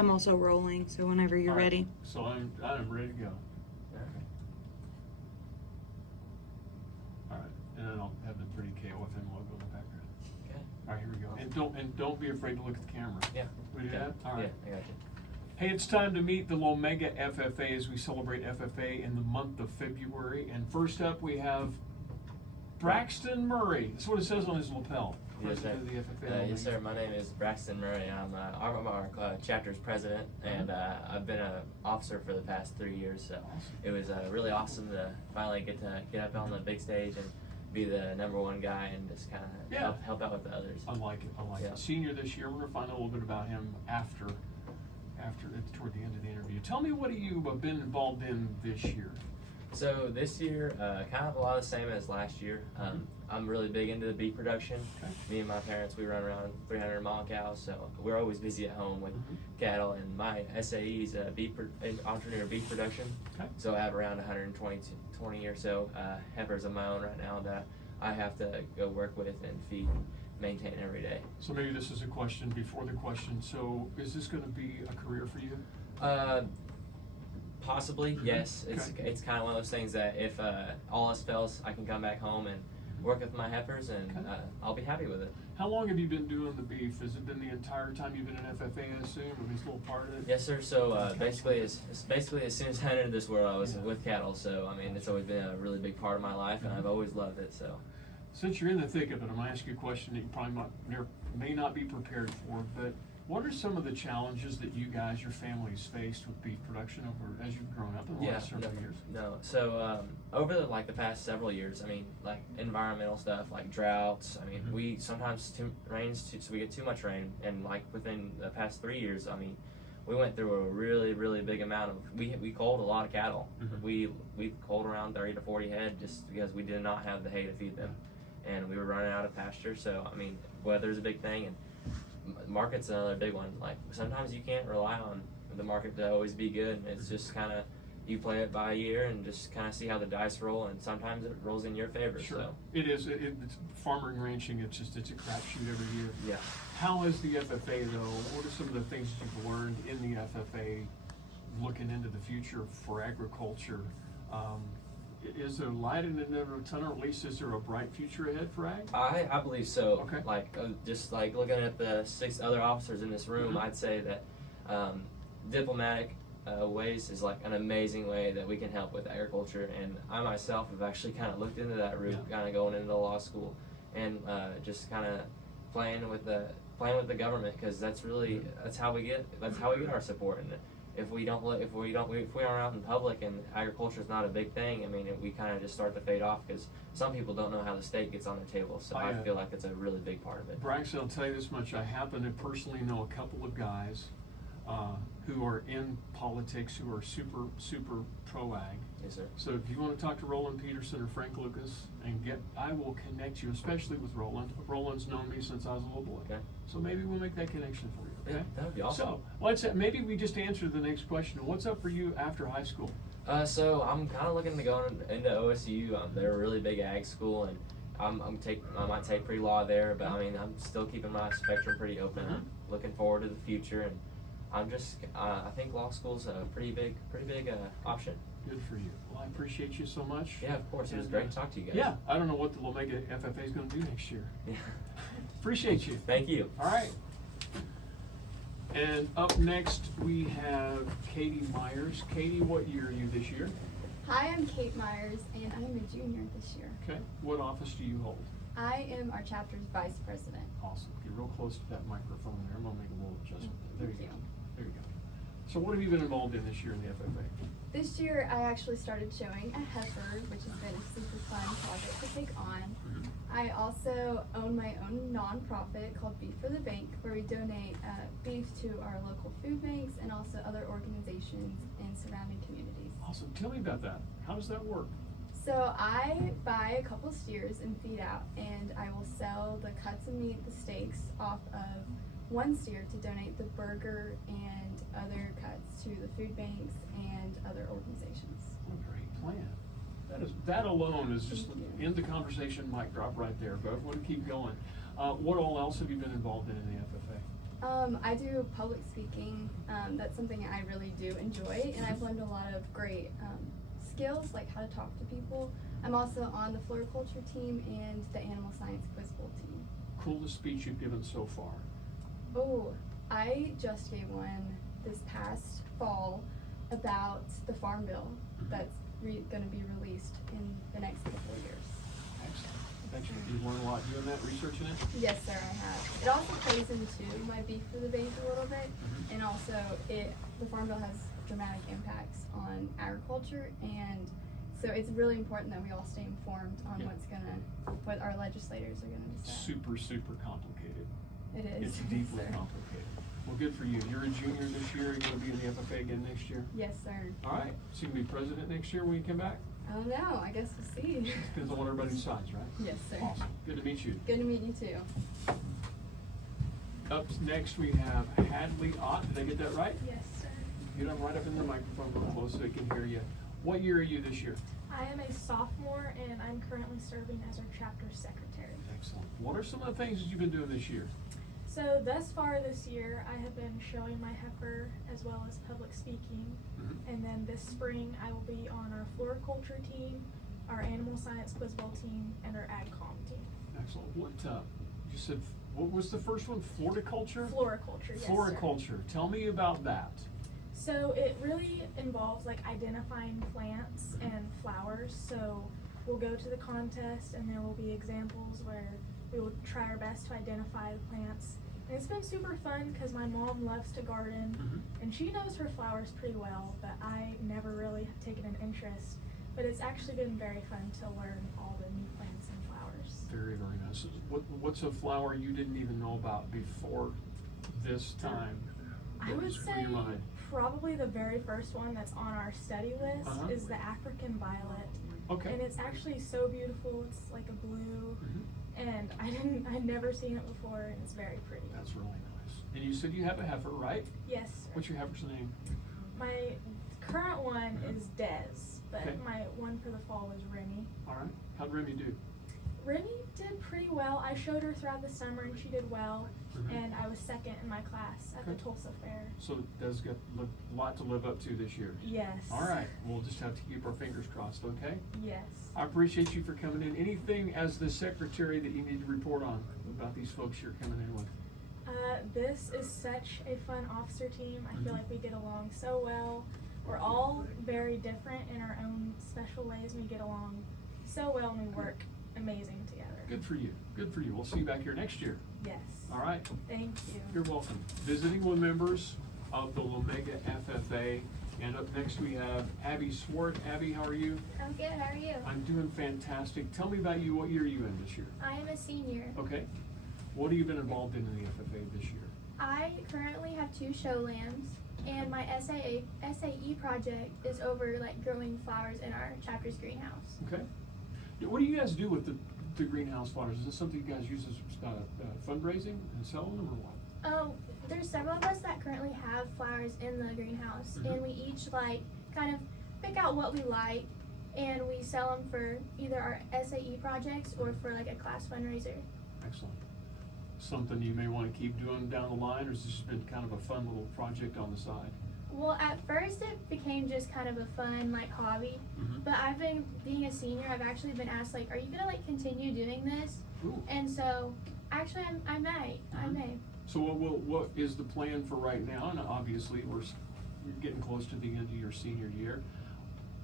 I'm also rolling, so whenever you're All right, ready. So I'm ready to go. All right, and then I'll have the pretty KOFM logo in the background. Okay. All right, here we go. And don't be afraid to look at the camera. Yeah. We do Okay. that? All right. Yeah, I got you. Hey, it's time to meet the Lomega FFA as we celebrate FFA in the month of February. And first up, we have Braxton Murray. That's what it says on his lapel. Yes, sir. President of the FFA. Yes, sir. My name is Braxton Murray. I'm our chapter's president, and I've been an officer for the past 3 years. So it was really awesome to finally get up on the big stage and be the #1 guy and just kind of help out with the others. I like it. I like it. Senior this year. We're gonna find out a little bit about him toward the end of the interview. Tell me, what have you been involved in this year? So this year, kind of a lot of the same as last year. I'm really big into the beef production. Okay. Me and my parents, we run around 300 mile cows, so we're always busy at home with cattle. And my SAE is entrepreneur beef production. Okay. So I have around 120 or so heifers of my own right now that I have to go work with and feed and maintain every day. So maybe this is a question before the question. So is this going to be a career for you? Possibly, yes. It's kind of one of those things that if all else fails, I can come back home and work with my heifers, and I'll be happy with it. How long have you been doing the beef? Has it been the entire time you've been in FFA, I assume, or this little part of it? Yes, sir. So basically, as soon as I entered this world, I was with cattle. So I mean, it's always been a really big part of my life, and I've always loved it. So. Since you're in the thick of it, I'm going to ask you a question that you probably may not be prepared for, but what are some of the challenges that you guys, your families, faced with beef production as you've grown up in the last several years? No. So over the past several years, I mean, like environmental stuff, like droughts. I mean, we sometimes so we get too much rain, and like within the past 3 years, I mean, we went through a really, really big amount of. We culled a lot of cattle. We culled around 30 to 40 head just because we did not have the hay to feed them, and we were running out of pasture. So I mean, weather's a big thing, and market's another big one. Like sometimes you can't rely on the market to always be good. It's just kind of you play it by ear and just kind of see how the dice roll, and sometimes it rolls in your favor. Sure, so. it is. It's farmer and ranching. It's a crapshoot every year. Yeah. How is the FFA though? What are some of the things that you've learned in the FFA, looking into the future for agriculture? Is there light in the end of the tunnel? At least, is there a bright future ahead for ag? I believe so. Okay. Like just like looking at the 6 other officers in this room, I'd say that diplomatic ways is like an amazing way that we can help with agriculture. And I myself have actually kind of looked into that route, kind of going into law school, and just kind of playing with the government, because that's how we get our support. And if we aren't out in public and agriculture is not a big thing, I mean, we kind of just start to fade off, because some people don't know how the state gets on their table. So I feel like it's a really big part of it. Braxton, I'll tell you this much: I happen to personally know a couple of guys who are in politics who are super pro ag. Yes, sir. So if you want to talk to Roland Peterson or Frank Lucas, I will connect you, especially with Roland. Roland's known me since I was a little boy. Okay. So maybe we'll make that connection for you. Okay? Yeah, that would be awesome. So maybe we just answer the next question. What's up for you after high school? So I'm kind of looking to go into OSU. They're a really big ag school, and I might take pre-law there, but I mean, I'm still keeping my spectrum pretty open. I'm looking forward to the future, and I'm just I think law school's a pretty big option. Good for you. Well, I appreciate you so much. Yeah, of course. It was great to talk to you guys. Yeah, I don't know what the Lomega FFA is going to do next year. Yeah. Appreciate you. Thank you. All right. And up next, we have Katie Myers. Katie, what year are you this year? Hi, I'm Kate Myers, and I'm a junior this year. Okay. What office do you hold? I am our chapter's vice president. Awesome. Get real close to that microphone there. I'm going to make a little adjustment. There you Thank go. There you go. So what have you been involved in this year in the FFA? This year, I actually started showing a heifer, which has been a super fun project to take on. I also own my own nonprofit called Beef for the Bank, where we donate beef to our local food banks and also other organizations in surrounding communities. Awesome. Tell me about that. How does that work? So I buy a couple steers and feed out, and I will sell the cuts of meat, the steaks, off of one steer to donate the burger and other cuts to the food banks and other organizations. What a great plan. That alone is just end the conversation, mic drop right there. But I want to keep going. What all else have you been involved in the FFA? I do public speaking. That's something I really do enjoy, and I've learned a lot of great skills, like how to talk to people. I'm also on the floriculture team and the animal science quiz bowl team. Coolest speech you've given so far? Oh, I just gave one this past fall about the Farm Bill that's going to be released in the next couple of years. Excellent. Bet you learned a lot doing that, researching it? Yes, sir, I have. It also plays into my beef for the bank a little bit, and also the Farm Bill has dramatic impacts on agriculture, and so it's really important that we all stay informed on what our legislators are gonna decide. Super, super complicated. It is. It's deeply Yes, sir. complicated. Well, good for you. You're a junior this year. You're gonna be in the FFA again next year. Yes, sir. All right. So you can be president next year when you come back? I don't know. I guess we'll see. Depends on what everybody decides, right? Yes, sir. Awesome. Good to meet you. Good to meet you too. Up next, we have Hadley Ott. Did I get that right? Yes, sir. Get up right up in the microphone real close so they can hear you. What year are you this year? I am a sophomore and I'm currently serving as our chapter secretary. Excellent. What are some of the things that you've been doing this year? So thus far this year, I have been showing my heifer as well as public speaking. And then this spring, I will be on our floriculture team, our animal science quiz bowl team, and our ag comm team. Excellent. What, you said, what was the first one? Floriculture? Floriculture, yes, sir. Floriculture. Tell me about that. So it really involves like identifying plants and flowers. So we'll go to the contest and there will be examples where we will try our best to identify the plants. And it's been super fun because my mom loves to garden and she knows her flowers pretty well, but I never really have taken an interest. But it's actually been very fun to learn all the new plants and flowers. Very, very nice. What's a flower you didn't even know about before this time? I that would was in say your mind? probably the very first one that's on our study list is the African violet. Okay. And it's actually so beautiful. It's like a blue, and I'd never seen it before, and it's very pretty. That's really nice. And you said you have a heifer, right? Yes, sir. What's your heifer's name? My current one is Dez, but Okay. my one for the fall is Remy. All right. How'd Remy do? Remy did pretty well. I showed her throughout the summer, and she did well. And I was second in my class at the Okay. Tulsa Fair. So Des got a lot to live up to this year. Yes. All right. We'll just have to keep our fingers crossed, okay? Yes. I appreciate you for coming in. Anything as the secretary that you need to report on about these folks you're coming in with? This is such a fun officer team. I feel like we get along so well. We're all very different in our own special ways. We get along so well and we work amazing together. Good for you. Good for you. We'll see you back here next year. Yes. All right. Thank you. You're welcome. Visiting with members of the Lomega FFA. And up next we have Abby Swart. Abby, how are you? I'm good, how are you? I'm doing fantastic. Tell me about you. What year are you in this year? I am a senior. Okay. What have you been involved in the FFA this year? I currently have 2 show lambs, and my SAE project is over like growing flowers in our chapter's greenhouse. Okay. What do you guys do with the greenhouse flowers? Is this something you guys use as fundraising and selling them or what? There's several of us that currently have flowers in the greenhouse, and we each like kind of pick out what we like, and we sell them for either our SAE projects or for like a class fundraiser. Excellent. Something you may want to keep doing down the line, or has this just been kind of a fun little project on the side? Well, at first it became just kind of a fun like hobby, but I've been being a senior. I've actually been asked like, are you gonna like continue doing this? Ooh. And so, actually, I may. So what is the plan for right now? And obviously we're getting close to the end of your senior year.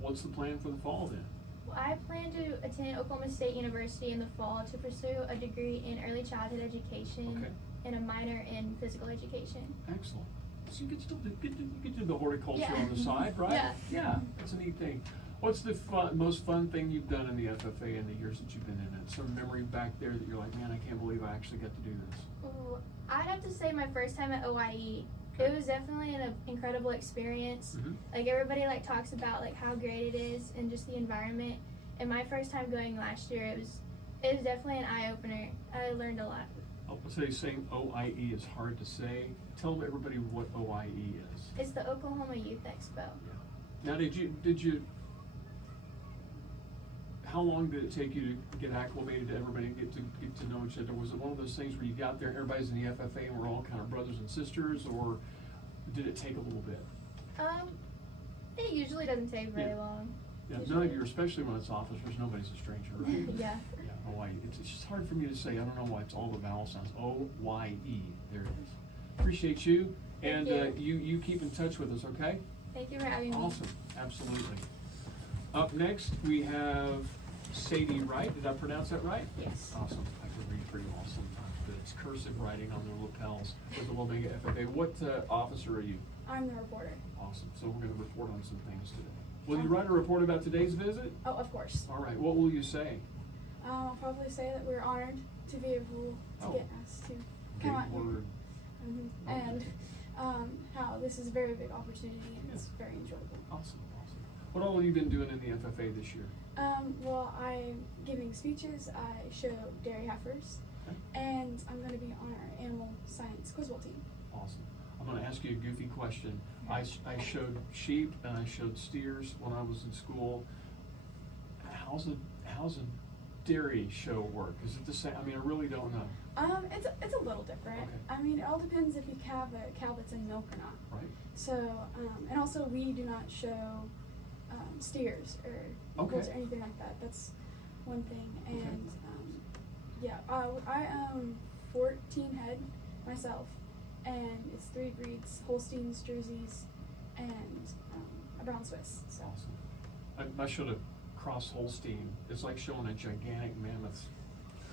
What's the plan for the fall then? Well, I plan to attend Oklahoma State University in the fall to pursue a degree in early childhood education and a minor in physical education. Excellent. So you get to do the horticulture Yeah. on the side, right? Yeah. Yeah, that's a neat thing. What's the most fun thing you've done in the FFA in the years that you've been in it? Some memory back there that you're like, man, I can't believe I actually got to do this. Ooh, I'd have to say my first time at OIE. It was definitely an incredible experience. Like everybody like talks about like how great it is and just the environment. And my first time going last year, it was definitely an eye opener. I learned a lot. I'll say saying OIE is hard to say. Tell everybody what OIE is. It's the Oklahoma Youth Expo. Now, how long did it take you to get acclimated to everybody and get to know each other? Was it one of those things where you got there, everybody's in the FFA and we're all kind of brothers and sisters, or did it take a little bit? It usually doesn't take very Yeah. long. Yeah, Usually. none of you, especially when it's officers, nobody's a stranger, right? Yeah. Yeah, Hawaii. It's just hard for me to say. I don't know why it's all the vowel sounds. O-Y-E. There it is. Appreciate you, and Thank you keep in touch with us, okay? Thank you for having me. Awesome, absolutely. Up next, we have Sadie Wright. Did I pronounce that right? Yes. Awesome. I can read pretty well sometimes, but it's cursive writing on their lapels with the Lomega FFA. What officer are you? I'm the reporter. Awesome. So we're going to report on some things today. Will you write a report about today's visit? Oh, of course. All right. What will you say? I'll probably say that we're honored to be able to Oh. get asked to Big come out here. word. Okay. And how this is a very big opportunity and it's very enjoyable. Awesome. Awesome. What all have you been doing in the FFA this year? Well, I'm giving speeches. I show dairy heifers, Okay. and I'm going to be on our animal science quiz bowl team. Awesome. I'm going to ask you a goofy question. I showed sheep and I showed steers when I was in school. How's a dairy show work? Is it the same? I mean, I really don't know. It's a little different. Okay. I mean, it all depends if you have a cow that's in milk or not. Right? So, and also we do not show steers or Okay. bulls or anything like that. That's one thing. Okay. And yeah, I own 14 head myself, and it's 3 breeds: Holsteins, Jerseys, and a Brown Swiss. So. Awesome. I showed a cross Holstein. It's like showing a gigantic mammoth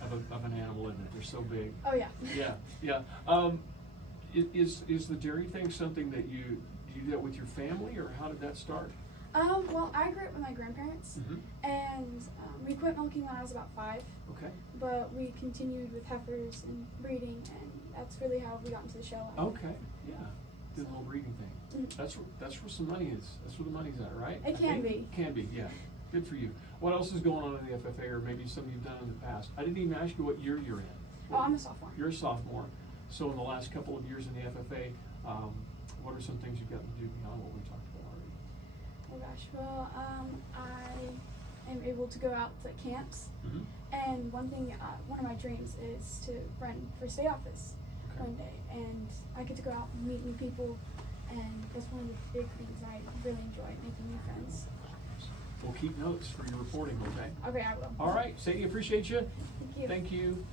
of an animal in it. They're so big. Oh yeah. Yeah, yeah. Is the dairy thing something that you do that with your family, or how did that start? Well, I grew up with my grandparents, Mm-hmm. and we quit milking when I was about 5. Okay. But we continued with heifers and breeding, and that's really how we got into the show. Okay. Yeah. Good little breeding thing. Mhm. That's where some money is. That's where the money's at, right? It I can think? be. Can be. Yeah. Good for you. What else is going on in the FFA, or maybe something you've done in the past? I didn't even ask you what year you're in. Oh, I'm a sophomore. You're a sophomore. So in the last couple of years in the FFA, what are some things you've gotten to do beyond what we talked about already? Oh gosh. Well, I am able to go out to camps, Mm-hmm. and one thing, one of my dreams is to run for state office Okay. one day, and I get to go out and meet new people, and that's one of the big things I really enjoy, making new friends. We'll keep notes for your reporting, okay? Okay, I will. All right, Sadie, appreciate you. Thank you. Thank you.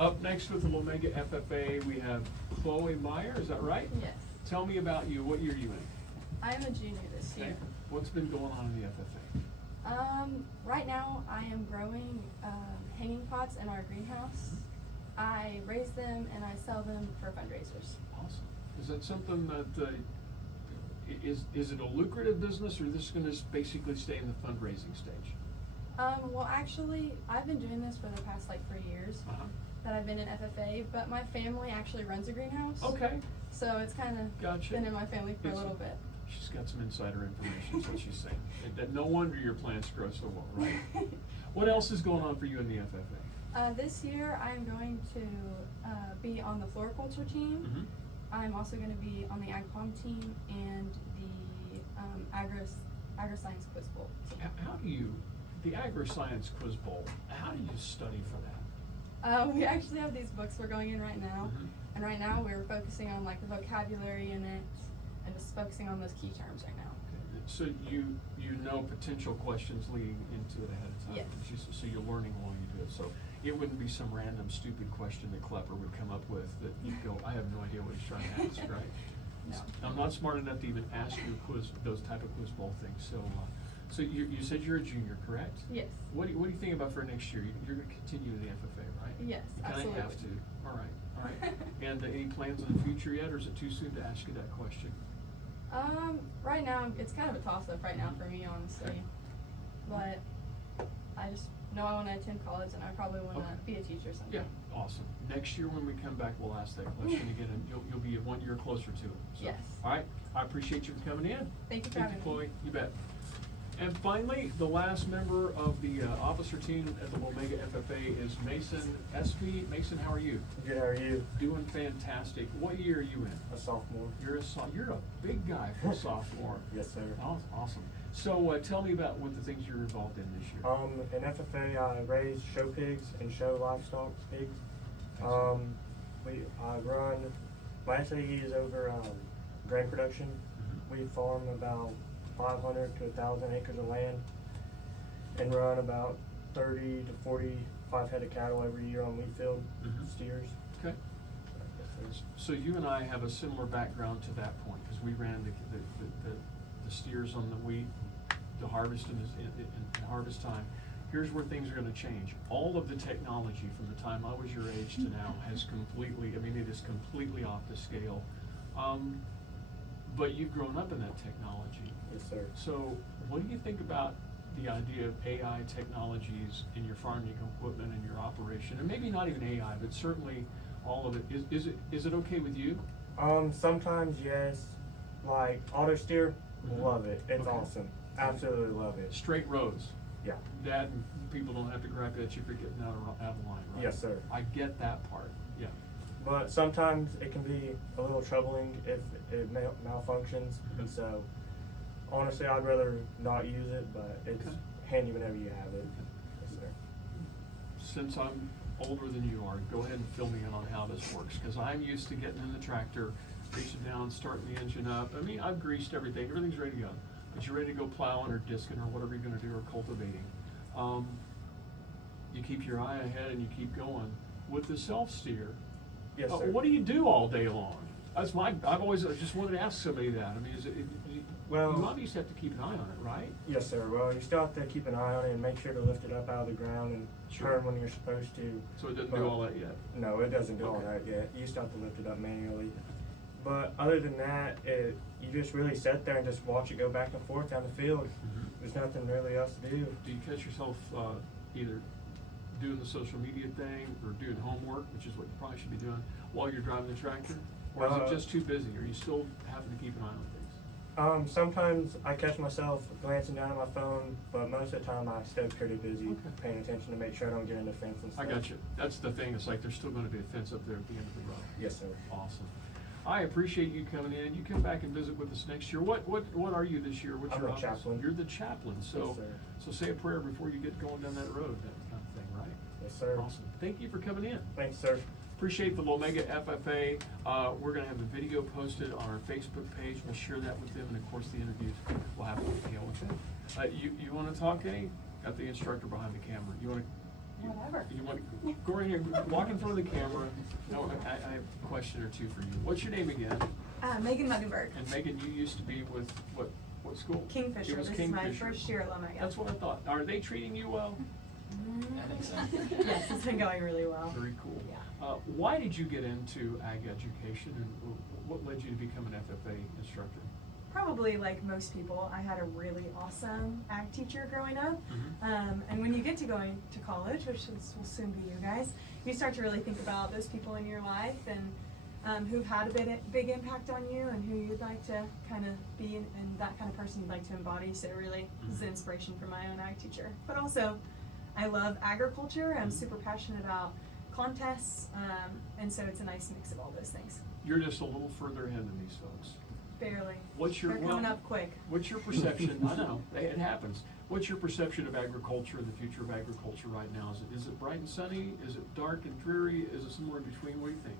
Up next with the Lomega FFA, we have Chloe Meyer, is that right? Yes, Tell me about you. What year are you in? I am a junior this Okay. year. What's been going on in the FFA? Right now I am growing hanging pots in our greenhouse. I raise them and I sell them for fundraisers. Awesome. Is that something that, is it a lucrative business, or is this gonna basically stay in the fundraising stage? Well, actually, I've been doing this for the past like 3 years Uh-huh. that I've been in FFA, but my family actually runs a greenhouse. Okay, So it's kind of gotcha. been in my family for a It's- little bit. She's got some insider information, is what she's saying. That no wonder your plants grow so well, right? What else is going on for you in the FFA? This year I'm going to be on the floriculture team. Mm-hmm. I'm also going to be on the Ag Palm team and the Agri-Science Quiz Bowl. How do you, the Agri-Science Quiz Bowl, how do you study for that? We actually have these books we're going in right now, Mhm. and right now we're focusing on like the vocabulary in it and just focusing on those key terms right now. Okay. So you know potential questions leading into it ahead of time? Yes. So you're learning while you do it. So it wouldn't be some random stupid question that Klepper would come up with that you go, I have no idea what he's trying to ask, right? No. I'm not smart enough to even ask you those type of quiz bowl things. So you said you're a junior, correct? Yes. What do you think about for next year? You're going to continue in the FFA, right? Yes, You kind absolutely. of have to. All right. And any plans in the future yet, or is it too soon to ask you that question? Right now it's kind of a toss-up right now for me, honestly. But I just know I want to attend college, and I probably want to Okay. be a teacher someday. Yeah, awesome. Next year when we come back, we'll ask that question again, and you'll be 1 year closer to it. So, Yes. All right, I appreciate you for coming in. Thank you for Thank having you, me. Chloe. You bet. And finally, the last member of the officer team at the Lomega FFA is Mason Espy. Mason, how are you? Good, how are you? Doing fantastic. What year are you in? A sophomore. You're a big guy for a sophomore. Yes, sir. Awesome. So tell me about what the things you're involved in this year. In FFA, I raise show pigs and show livestock pigs. Excellent. I run, my SAE is over grain production. Mhm. We farm about 500 to 1,000 acres of land and run about 30 to 45 head of cattle every year on wheat field Mhm. steers. Okay. So you and I have a similar background to that point, because we ran the steers on the wheat, the harvest in harvest time. Here's where things are gonna change. All of the technology from the time I was your age to now has completely, I mean, it is completely off the scale. But you've grown up in that technology. Yes, sir. So what do you think about the idea of AI technologies in your farming equipment and your operation? And maybe not even AI, but certainly all of it. Is it okay with you? Sometimes yes, like auto steer, Mhm. love it. It's Okay. awesome. Absolutely love it. Straight roads. Yeah. That, and people don't have to gripe at you for getting out of line, right? Yes, sir. I get that part, yeah. But sometimes it can be a little troubling if it malfunctions, and so honestly, I'd rather not use it, but it's Okay. handy whenever you have it. Yes, sir. Since I'm older than you are, go ahead and fill me in on how this works, because I'm used to getting in the tractor, reaching down, starting the engine up. I mean, I've greased everything, everything's ready to go. But you're ready to go plowing or disking or whatever you're gonna do, or cultivating. You keep your eye ahead and you keep going. With the self-steer, Yes, sir. what do you do all day long? I've always just wanted to ask somebody that. I mean, Well- you obviously have to keep an eye on it, right? Yes, sir. Well, you still have to keep an eye on it and make sure to lift it up out of the ground and Sure. turn when you're supposed to. So it doesn't But- do all that yet. No, it doesn't do all Okay. that yet. You still have to lift it up manually. But other than that, you just really sit there and just watch it go back and forth down the field. Mhm. There's nothing really else to do. Do you catch yourself either doing the social media thing or doing homework, which is what you probably should be doing, while you're driving the tractor? Or is it just too busy? Are you still having to keep an eye on things? Sometimes I catch myself glancing down at my phone, but most of the time I stay pretty busy Okay. paying attention to make sure I don't get into fence and I stuff. got you. That's the thing. It's like there's still going to be a fence up there at the end of the road. Yes, sir. Awesome. I appreciate you coming in. You come back and visit with us next year. What are you this year? What's I'm your the office? chaplain. You're the chaplain. So Yes, sir. so say a prayer before you get going down that road, that kind of thing, right? Yes, sir. Awesome. Thank you for coming in. Thanks, sir. Appreciate the Lomega FFA. We're going to have a video posted on our Facebook page. We'll share that with them, and of course the interviews will have to deal with them. You want to talk, Eddie? Got the instructor behind the camera. You want to? Whatever. You want to go right here, walk in front of the camera. No, I have a question or two for you. What's your name again? Megan Muggenberg, And Megan, you used to be with what school? Kingfisher. It was This is my Kingfisher. first year at Lomega. That's what I thought. Are they treating you well? I think so. Yes, it's been going really well. Very cool. Yeah. Why did you get into ag education, and what led you to become an FFA instructor? Probably like most people, I had a really awesome ag teacher growing up. Mhm. And when you get to going to college, which will soon be you guys, you start to really think about those people in your life and who've had a big impact on you and who you'd like to kind of be and that kind of person you'd like to embody. So it really was an inspiration for my own ag teacher. But also, I love agriculture. I'm super passionate about contests, and so it's a nice mix of all those things. You're just a little further ahead than these folks. Barely. What's your They're coming up quick. What's your perception? I know it happens. What's your perception of agriculture and the future of agriculture right now? Is it bright and sunny? Is it dark and dreary? Is it somewhere in between? What do you think?